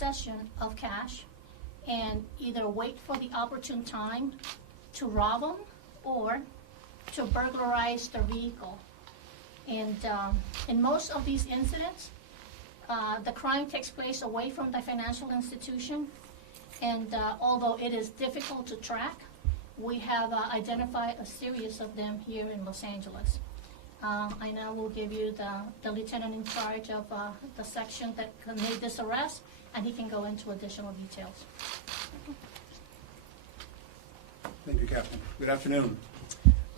possession of cash and either wait for the opportune time to rob them or to burglarize their vehicle. And in most of these incidents, the crime takes place away from the financial institution, and although it is difficult to track, we have identified a series of them here in Los Angeles. I now will give you the lieutenant in charge of the section that made this arrest, and he can go into additional details. Thank you, Captain. Good afternoon.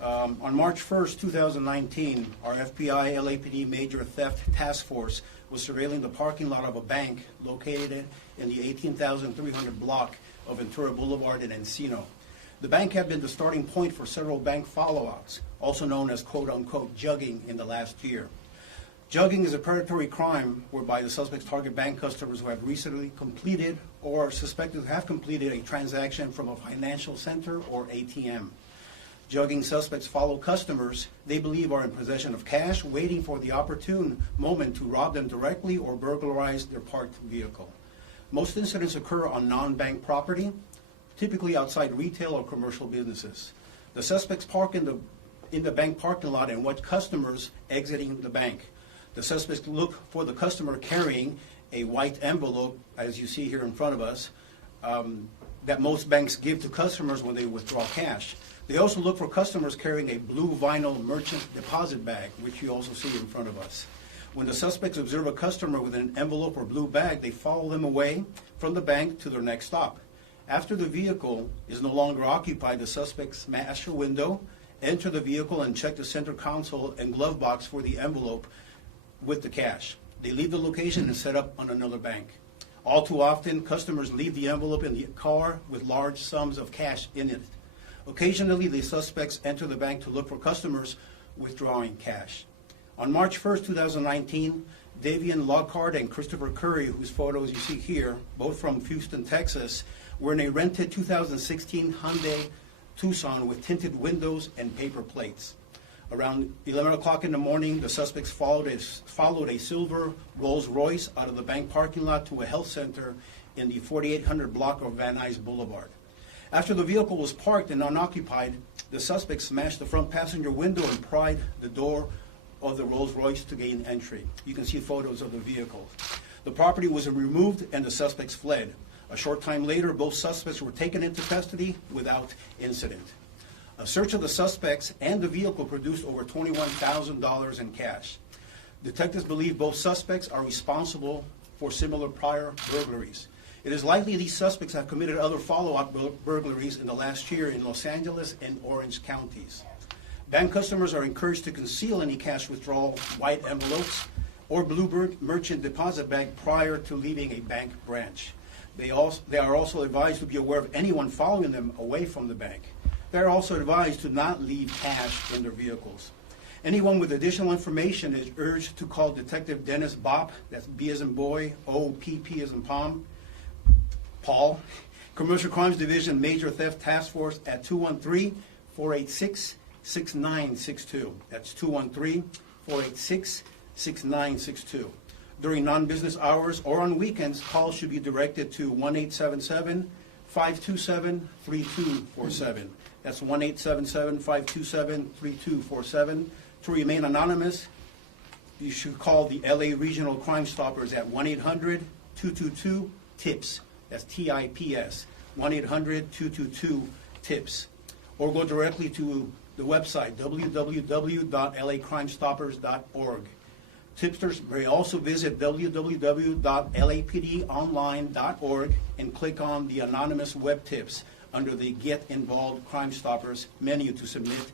On March 1st, 2019, our FBI LAPD Major Theft Task Force was surveilling the parking lot of a bank located in the 18,300 block of Ventura Boulevard in Encino. The bank had been the starting point for several bank follow-ups, also known as quote-unquote jugging in the last year. Jugging is a predatory crime whereby the suspects target bank customers who have recently completed or are suspected to have completed a transaction from a financial center or ATM. Jugging suspects follow customers they believe are in possession of cash, waiting for the opportune moment to rob them directly or burglarize their parked vehicle. Most incidents occur on non-bank property, typically outside retail or commercial businesses. The suspects park in the bank parking lot and watch customers exiting the bank. The suspects look for the customer carrying a white envelope, as you see here in front of us, that most banks give to customers when they withdraw cash. They also look for customers carrying a blue vinyl merchant deposit bag, which you also see in front of us. When the suspects observe a customer with an envelope or blue bag, they follow them away from the bank to their next stop. After the vehicle is no longer occupied, the suspects smash a window, enter the vehicle, and check the center console and glove box for the envelope with the cash. They leave the location and set up on another bank. All too often, customers leave the envelope in the car with large sums of cash in it. Occasionally, the suspects enter the bank to look for customers withdrawing cash. On March 1st, 2019, Davian Lockhart and Christopher Curry, whose photos you see here, both from Houston, Texas, were in a rented 2016 Hyundai Tucson with tinted windows and paper plates. Around 11 o'clock in the morning, the suspects followed a silver Rolls Royce out of the bank parking lot to a health center in the 4800 block of Van Nuys Boulevard. After the vehicle was parked and unoccupied, the suspects smashed the front passenger window and pried the door of the Rolls Royce to gain entry. You can see photos of the vehicle. The property was removed and the suspects fled. A short time later, both suspects were taken into custody without incident. A search of the suspects and the vehicle produced over $21,000 in cash. Detectives believe both suspects are responsible for similar prior burglaries. It is likely these suspects have committed other follow-up burglaries in the last year in Los Angeles and Orange counties. Bank customers are encouraged to conceal any cash withdrawal, white envelopes, or blue merchant deposit bag prior to leaving a bank branch. They are also advised to be aware of anyone following them away from the bank. They are also advised to not leave cash in their vehicles. Anyone with additional information is urged to call Detective Dennis Bopp, that's B as in boy, O-P-P as in Paul, Commercial Crimes Division Major Theft Task Force at 213-486-6962. That's 213-486-6962. During non-business hours or on weekends, calls should be directed to 1-877-527-3247. That's 1-877-527-3247. To remain anonymous, you should call the LA Regional Crime Stoppers at 1-800-222-TIPS. That's T-I-P-S, 1-800-222-TIPS. Or go directly to the website, www.lacrimestoppers.org. Tipsters may also visit www.lapdonline.org and click on the anonymous web tips under the Get Involved Crime Stoppers menu to submit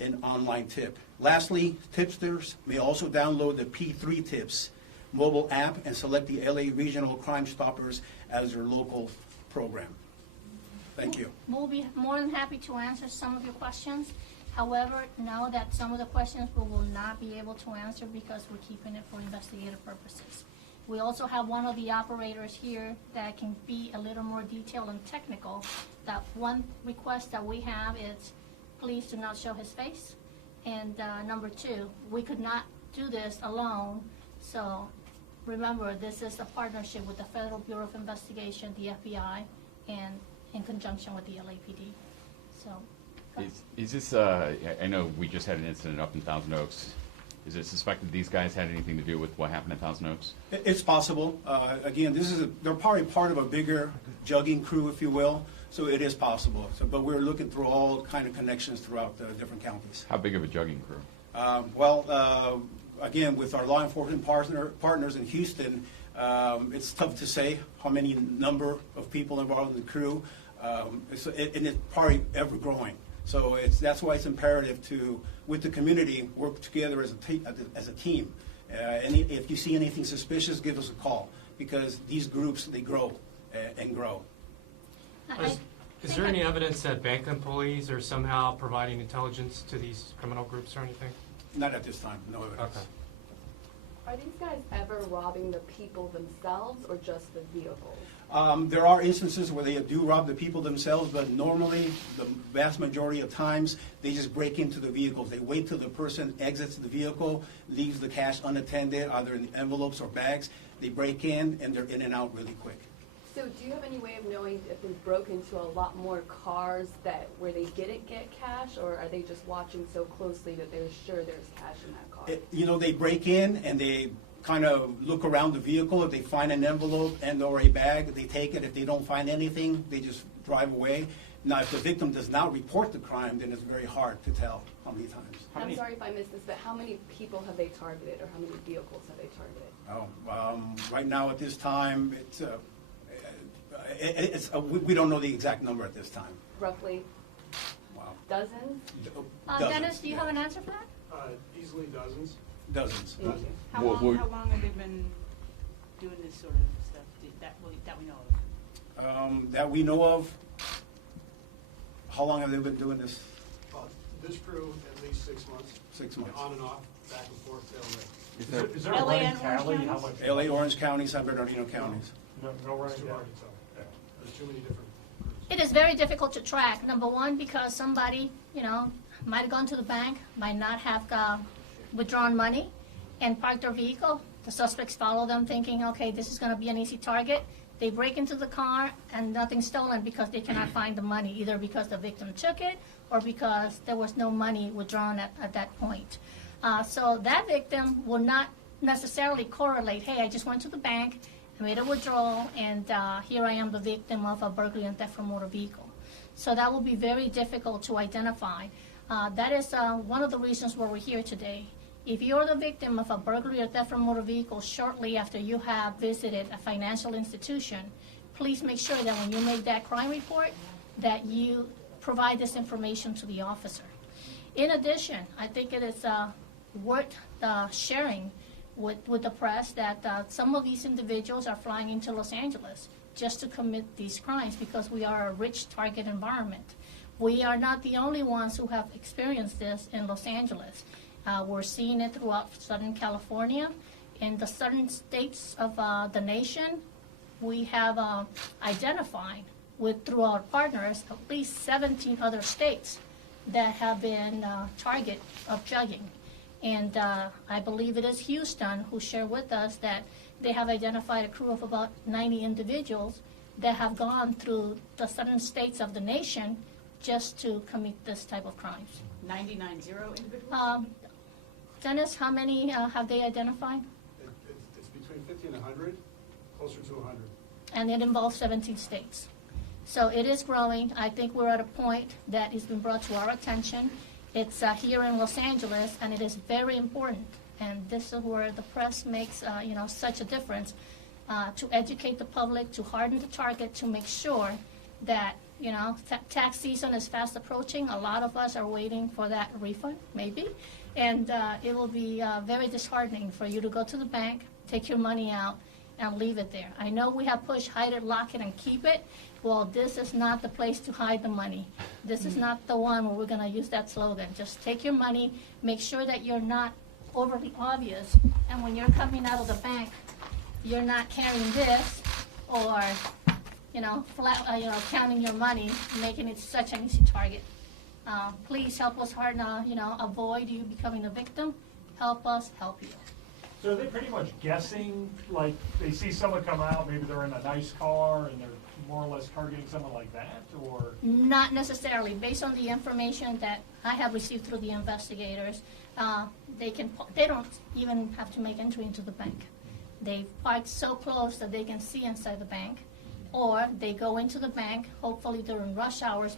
an online tip. Lastly, tipsters may also download the P3 Tips mobile app and select the LA Regional Crime Stoppers as their local program. Thank you. We'll be more than happy to answer some of your questions. However, know that some of the questions we will not be able to answer because we're keeping it for investigative purposes. We also have one of the operators here that can be a little more detailed and technical. That one request that we have is please do not show his face. And number two, we could not do this alone, so remember, this is a partnership with the Federal Bureau of Investigation, the FBI, and in conjunction with the LAPD. So, Is this, I know we just had an incident up in Thousand Oaks. Is it suspected these guys had anything to do with what happened in Thousand Oaks? It's possible. Again, they're probably part of a bigger jugging crew, if you will, so it is possible. So, but we're looking through all kind of connections throughout the different counties. How big of a jugging crew? Again, with our law enforcement partners in Houston, it's tough to say how many number of people involved in the crew, and it's probably ever growing. So that's why it's imperative to, with the community, work together as a team. And if you see anything suspicious, give us a call, because these groups, they grow and grow. Is there any evidence that bank employees are somehow providing intelligence to these criminal groups or anything? Not at this time, no evidence. Okay. Are these guys ever robbing the people themselves or just the vehicles? There are instances where they do rob the people themselves, but normally, the vast majority of times, they just break into the vehicles. They wait till the person exits the vehicle, leaves the cash unattended, either in envelopes or bags. They break in, and they're in and out really quick. So do you have any way of knowing if they broke into a lot more cars where they didn't get cash, or are they just watching so closely that they're sure there's cash in that car? They break in and they kind of look around the vehicle. If they find an envelope and or a bag, they take it. If they don't find anything, they just drive away. Now, if the victim does not report the crime, then it's very hard to tell how many times. I'm sorry if I missed this, but how many people have they targeted, or how many vehicles have they targeted? Right now, at this time, we don't know the exact number at this time. Roughly Wow. dozens? Dozens, Dennis, do you yeah. have an answer for that? Easily dozens. Dozens. Thank you. How long have they been doing this sort of stuff that we know of? That we know of, how long have they been doing this? This crew, at least 6 months. 6 months. On and off, back and forth, tail end. Is there LA a running and Orange tally? How counties? much? LA, Orange County, San Bernardino counties. No It's running too tally. hard to tell. There's too many different crews. It is very difficult to track. Number one, because somebody, might have gone to the bank, might not have withdrawn money, and parked their vehicle. The suspects follow them thinking, okay, this is going to be an easy target. They break into the car and nothing's stolen because they cannot find the money, either because the victim took it or because there was no money withdrawn at that point. So that victim will not necessarily correlate, hey, I just went to the bank, I made a withdrawal, and here I am the victim of a burglary and theft from motor vehicle. So that will be very difficult to identify. That is one of the reasons why we're here today. If you're the victim of a burglary or theft from motor vehicle shortly after you have visited a financial institution, please make sure that when you make that crime report, that you provide this information to the officer. In addition, I think it is worth sharing with the press that some of these individuals are flying into Los Angeles just to commit these crimes because we are a rich target environment. We are not the only ones who have experienced this in Los Angeles. We're seeing it throughout Southern California. In the southern states of the nation, we have identified through our partners at least 17 other states that have been target of jugging. And I believe it is Houston who shared with us that they have identified a crew of about 90 individuals that have gone through the southern states of the nation just to commit this type of crimes. 99 individuals? Dennis, how many have they identified? It's between 50 and 100, closer to 100. And it involves 17 states. So it is growing. I think we're at a point that has been brought to our attention. It's here in Los Angeles, and it is very important. And this is where the press makes, such a difference to educate the public, to harden the target, to make sure that, tax season is fast approaching. A lot of us are waiting for that refund, maybe. And it will be very disheartening for you to go to the bank, take your money out, and leave it there. I know we have pushed hide it, lock it, and keep it. Well, this is not the place to hide the money. This is not the one where we're going to use that slogan. Just take your money, make sure that you're not overly obvious, and when you're coming out of the bank, you're not carrying this or, counting your money, making it such an easy target. Please help us avoid you becoming a victim. Help us help you. So are they pretty much guessing, like, they see someone come out, maybe they're in a nice car, and they're more or less targeting someone like that, or? Not necessarily. Based on the information that I have received through the investigators, they don't even have to make entry into the bank. They park so close that they can see inside the bank, or they go into the bank, hopefully during rush hour,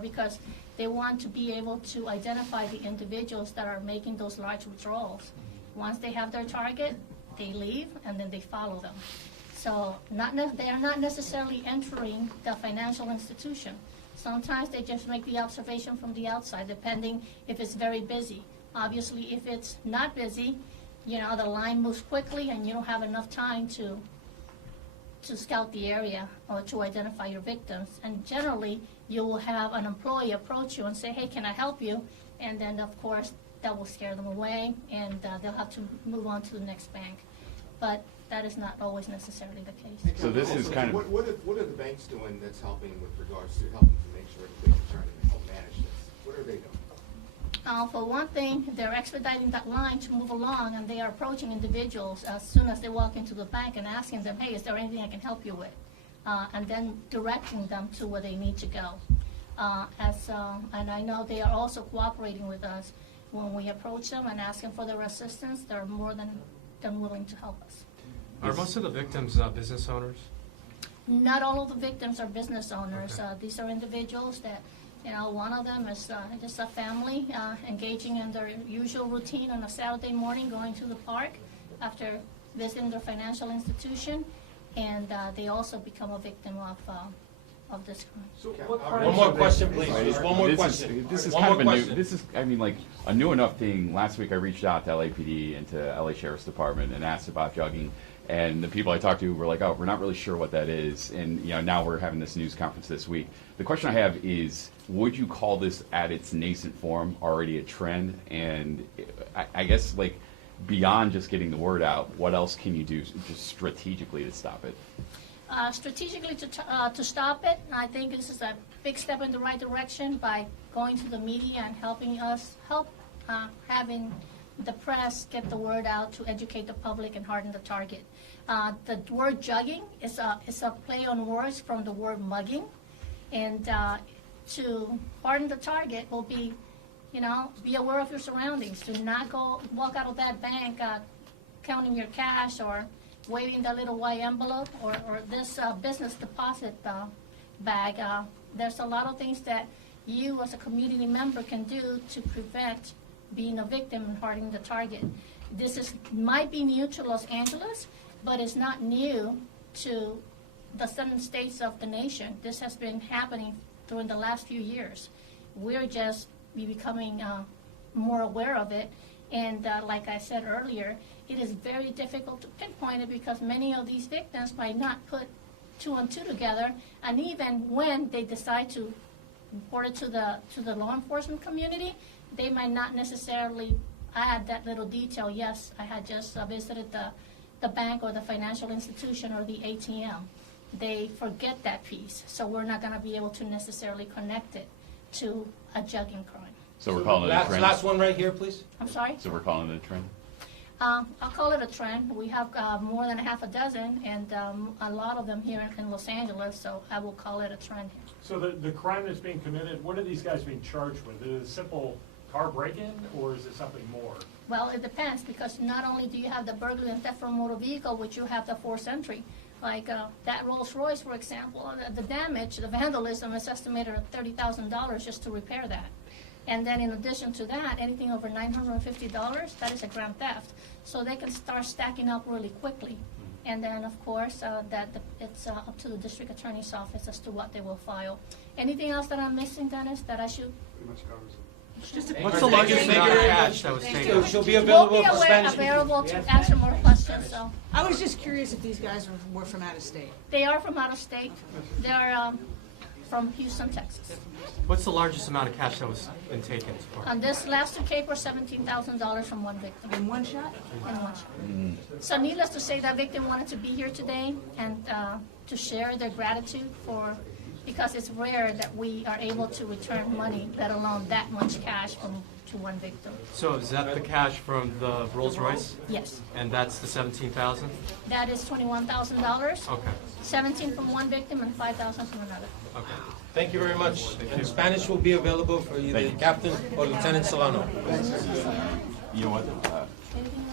because they want to be able to identify the individuals that are making those large withdrawals. Once they have their target, they leave, and then they follow them. So they are not necessarily entering the financial institution. Sometimes they just make the observation from the outside, depending if it's very busy. Obviously, if it's not busy, the line moves quickly, and you don't have enough time to scout the area or to identify your victims. And generally, you will have an employee approach you and say, hey, can I help you? And then, of course, that will scare them away, and they'll have to move on to the next bank. But that is not always necessarily the case. So this is kind of. What are the banks doing that's helping with regards to helping to make sure that they're trying to help manage this? What are they doing? For one thing, they're expediting that line to move along, and they are approaching individuals as soon as they walk into the bank and asking them, hey, is there anything I can help you with? And then directing them to where they need to go. And I know they are also cooperating with us. When we approach them and ask them for their assistance, they're more than willing to help us. Are most of the victims business owners? Not all of the victims are business owners. Okay. These are individuals that, one of them is just a family engaging in their usual routine on a Saturday morning, going to the park after visiting their financial institution, and they also become a victim of this crime. So One more question, please. Just one more This question. is One kind more of a new. question. This is, I mean, like a new enough thing. Last week I reached out to LAPD and to LA Sheriff's Department and asked about jugging, and the people I talked to were like, "Oh, we're not really sure what that is." And now we're having this news conference this week. The question I have is, would you call this at its nascent form already a trend? And I guess like beyond just getting the word out, what else can you do just strategically to stop it? Strategically to stop it, I think this is a big step in the right direction by going to the media and helping us having the press get the word out to educate the public and harden the target. The word jugging is a play on words from the word mugging, and to harden the target will be, be aware of your surroundings. Do not walk out of that bank counting your cash or waving that little white envelope or this business deposit bag. There's a lot of things that you as a community member can do to prevent being a victim and hardening the target. This might be new to Los Angeles, but it's not new to the southern states of the nation. This has been happening during the last few years. We're just becoming more aware of it. And like I said earlier, it is very difficult to pinpoint it because many of these victims might not put two and two together, and even when they decide to report it to the law enforcement community, they might not necessarily add that little detail. Yes, I had just visited the bank or the financial institution or the ATM. They forget that piece, so we're not going to be able to necessarily connect it to a jugging crime. So we're calling it a trend. Last one right here, please. I'm sorry? So we're calling it a trend. I'll call it a trend. We have more than a half a dozen, and a lot of them here in Los Angeles, so I will call it a trend here. So the crime that's being committed, what are these guys being charged with? Is it a simple car break-in, or is it something more? Well, it depends, because not only do you have the burglary and theft from a motor vehicle, which you have the forced entry. Like that Rolls Royce, for example, the damage, the vandalism is estimated at $30,000 just to repair that. And then in addition to that, anything over $950, that is a grand theft. So they can start stacking up really quickly. And then, of course, it's up to the district attorney's office as to what they will file. Anything else that I'm missing, Dennis, that I should? Pretty much covers it. Just a What's the largest amount of cash that was taken? She'll be available for Spanish. Available to answer more questions, so. I was just curious if these guys were from out of state. They are from out of state. They're from Houston, Texas. What's the largest amount of cash that was been taken so far? On this last two cases, $17,000 from one victim. In one shot? In one shot. So needless to say, that victim wanted to be here today and to share their gratitude because it's rare that we are able to return money, let alone that much cash from to one victim. So is that the cash from the Rolls Royce? Yes, And that's the 17,000? that is $21,000. Okay, 17 from one victim and 5,000 from another. okay. Thank you very much. And Spanish will be available for either Thank you. Captain or Lieutenant Solano. You know what? Anything